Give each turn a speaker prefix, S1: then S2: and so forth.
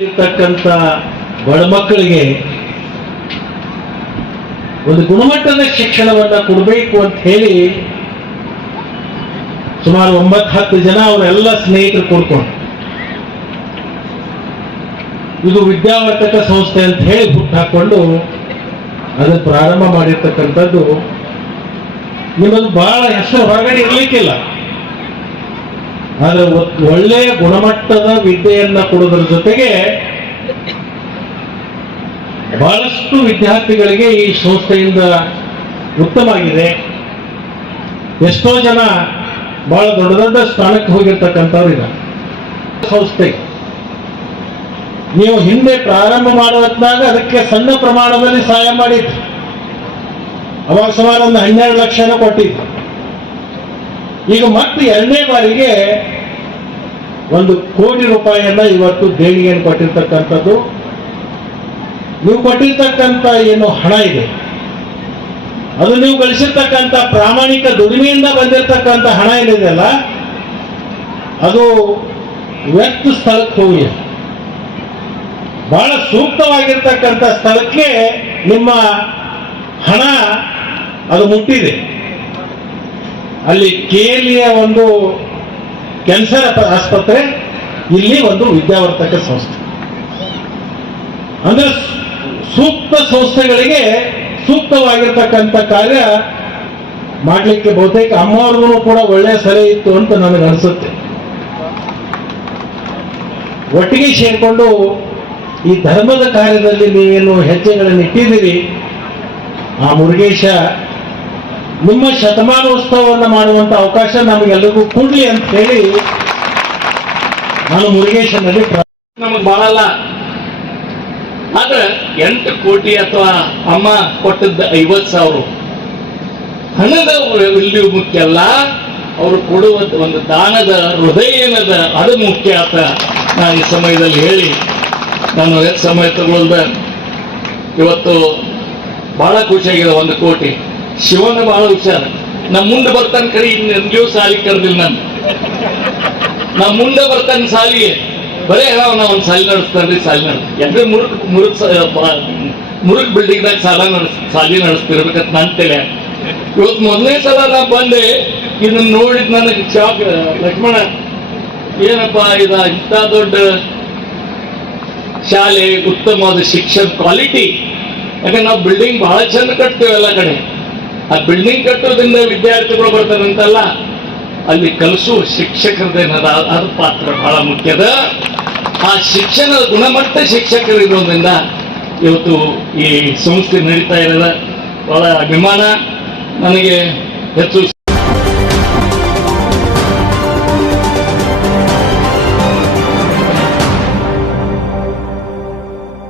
S1: ಇರ್ತಕ್ಕಂಥ ಬಡ ಮಕ್ಕಳಿಗೆ ಒಂದು ಗುಣಮಟ್ಟದ ಶಿಕ್ಷಣವನ್ನ ಕೊಡಬೇಕು ಅಂತ ಹೇಳಿ ಸುಮಾರು ಒಂಬತ್ತು ಹತ್ತು ಜನ ಅವರೆಲ್ಲ ಸ್ನೇಹಿತರು ಕೂಡ್ಕೊಂಡು. ಇದು ವಿದ್ಯಾವರ್ತಕ ಸಂಸ್ಥೆ ಅಂತ ಹೇಳಿ ಹುಟ್ಟು ಹಾಕೊಂಡು ಅದನ್ನು ಪ್ರಾರಂಭ ಮಾಡಿರ್ತಕ್ಕಂಥದ್ದು ನಿಮ್ಮದು ಬಹಳ ಹೆಸರು ಹೊರಗಡೆ ಇರ್ಲಿಕ್ಕಿಲ್ಲ. ಆದ್ರೆ ಒಳ್ಳೆ ಒಳ್ಳೆಯ ಗುಣಮಟ್ಟದ ವಿದ್ಯೆಯನ್ನ ಕೊಡೋದ್ರ ಜೊತೆಗೆ ಬಹಳಷ್ಟು ವಿದ್ಯಾರ್ಥಿಗಳಿಗೆ ಈ ಸಂಸ್ಥೆಯಿಂದ ಉತ್ತಮ ಆಗಿದೆ. ಎಷ್ಟೋ ಜನ ಬಹಳ ದೊಡ್ಡ ದೊಡ್ಡ ಸ್ಥಾನಕ್ಕೆ ಹೋಗಿರ್ತಕ್ಕಂಥವ್ರು ಇದ್ದಾರೆ. ಸಂಸ್ಥೆ. ನೀವು ಹಿಂದೆ ಪ್ರಾರಂಭ ಮಾಡುವಾಗ ಅದಕ್ಕೆ ಸಣ್ಣ ಪ್ರಮಾಣದಲ್ಲಿ ಸಹಾಯ ಮಾಡಿದ್ರು. ಅವಾಗ ಸುಮಾರು ಒಂದು ಹನ್ನೆರಡು ಲಕ್ಷನ ಕೊಟ್ಟಿದ್ರು. ಈಗ ಮತ್ತೆ ಎರಡನೇ ಬಾರಿಗೆ ಒಂದು ಕೋಟಿ ರೂಪಾಯಿಯನ್ನ ಇವತ್ತು ದೇಣಿಗೆಯನ್ನು ಕೊಟ್ಟಿರ್ತಕ್ಕಂಥದ್ದು. ನೀವು ಕೊಟ್ಟಿರ್ತಕ್ಕಂಥ ಏನು ಹಣ ಇದೆ. ಅದು ನೀವು ಗಳಿಸಿರ್ತಕ್ಕಂಥ ಪ್ರಾಮಾಣಿಕ ದುಡಿಮೆಯಿಂದ ಬಂದಿರತಕ್ಕಂಥ ಹಣ ಏನಿದೆಯಲ್ಲ ಅದು ವ್ಯಕ್ತ ಸ್ಥಳಕ್ಕೆ ಹೋಗಿ. ಬಹಳ ಸೂಕ್ತವಾಗಿರ್ತಕ್ಕಂಥ ಸ್ಥಳಕ್ಕೆ ನಿಮ್ಮ ಹಣ ಅದು ಮುಟ್ಟಿದೆ. ಅಲ್ಲಿ ಕೇಲಿಯ ಒಂದು ಕ್ಯಾನ್ಸರ್ ಆಸ್ಪತ್ರೆ, ಇಲ್ಲಿ ಒಂದು ವಿದ್ಯಾವರ್ತಕ ಸಂಸ್ಥೆ. ಅಂದ್ರೆ ಸೂಕ್ತ ಸಂಸ್ಥೆಗಳಿಗೆ ಸೂಕ್ತವಾಗಿರ್ತಕ್ಕಂಥ ಕಾರ್ಯ ಮಾಡಲಿಕ್ಕೆ ಬಹುತೇಕ ಅಮ್ಮವ್ರಿಗೂ ಕೂಡ ಒಳ್ಳೆಯ ಸಲಹೆ ಇತ್ತು ಅಂತ ನನಗೆ ಅನಿಸುತ್ತೆ. ಒಟ್ಟಿಗೆ ಸೇರಿಕೊಂಡು ಈ ಧರ್ಮದ ಕಾರ್ಯದಲ್ಲಿ ನೀವೇನು ಹೆಜ್ಜೆಗಳನ್ನು ಇಟ್ಟಿದ್ದೀರಿ ಆ ಮುರುಗೇಶ ನಿಮ್ಮ ಶತಮಾನೋತ್ಸವವನ್ನು ಮಾಡುವಂತ ಅವಕಾಶ ನಮಗೆಲ್ಲರಿಗೂ ಕೊಡ್ಲಿ ಅಂತ ಹೇಳಿ ನಾನು ಮುರುಗೇಶನಲ್ಲಿ
S2: ನಮಗೆ ಬಾಳಲ್ಲ. ಆದ್ರೆ ಎಂಟು ಕೋಟಿ ಅಥವಾ ಅಮ್ಮ ಕೊಟ್ಟಿದ್ದ ಐವತ್ ಸಾವಿರ. ಹಣದ ಇಲ್ಲಿ ಮುಖ್ಯ ಅಲ್ಲ ಅವರು ಕೊಡುವ ಒಂದು ದಾನದ ಹೃದಯ ಏನದ ಅದು ಮುಖ್ಯ ಅಂತ ನಾನು ಈ ಸಮಯದಲ್ಲಿ ಹೇಳಿ ನಾನು ಸಮಯ ತಗೊಳ್ದ? ಇವತ್ತು ಬಹಳ ಖುಷಿಯಾಗಿದೆ ಒಂದು ಕೋಟಿ. ಶಿವನ ಬಹಳ ವಿಚಾರ ನಮ್ಮ ಮುಂದೆ ಬರ್ತಾನೆ ಕರಿ ನಿಜವೂ ಸಾಲಿ ಕರೆದಿಲ್ಲ ನಾನು. ನಮ್ಮ ಮುಂದೆ ಬರ್ತಾನೆ ಸಾಲಿಗೆ ಬರೇ ಹೇಳ ನಾ ಒಂದು ಸಾಲಿ ನಡೆಸ್ತಾನ್ರಿ ಸಾಲಿ ನಡೆಸ್ ಯಾಕಂದ್ರೆ ಮುರುಕ್ ಮುರುಕ್ ಬಿಲ್ಡಿಂಗ್ ಬಿಲ್ಡಿಂಗ್ದಾಗ ಸಾಲ ನಡೆಸ್, ಸಾಲಿ ನಡೆಸ್ತಿರ್ಬೇಕಂತ ನನ್ನ ತಲೆ. ಇವತ್ತು ಮೊದಲನೇ ಸಲ ನಾ ಬಂದೆ, ಇದನ್ನ ನೋಡಿದ್ ನನಗೆ ಶಾಕ್ ಲಕ್ಷ್ಮಣ, ಏನಪ್ಪ ಇದ ಇಂಥ ದೊಡ್ಡ ಶಾಲೆ, ಉತ್ತಮವಾದ ಶಿಕ್ಷಣ ಕ್ವಾಲಿಟಿ ಯಾಕಂದ್ರೆ ನಾವು ಬಿಲ್ಡಿಂಗ್ ಬಹಳ ಚಂದ ಕಟ್ತೇವೆ ಎಲ್ಲ ಕಡೆ. ಆ ಬಿಲ್ಡಿಂಗ್ ಕಟ್ಟೋದ್ರಿಂದ ವಿದ್ಯಾರ್ಥಿಗಳು ಬರ್ತಾರಂತಲ್ಲ, ಅಲ್ಲಿ ಕಲಿಸುವ ಶಿಕ್ಷಕರದೇನದ ಅದು ಪಾತ್ರ ಬಹಳ ಮುಖ್ಯದ. ಆ ಶಿಕ್ಷಣದ ಗುಣಮಟ್ಟ ಶಿಕ್ಷಕರು ಇರೋದ್ರಿಂದ ಇವತ್ತು ಈ ಸಂಸ್ಥೆ ನಡೀತಾ ಇರೋದ ಬಹಳ ಅಭಿಮಾನ. ನನಗೆ ಹೆಚ್ಚು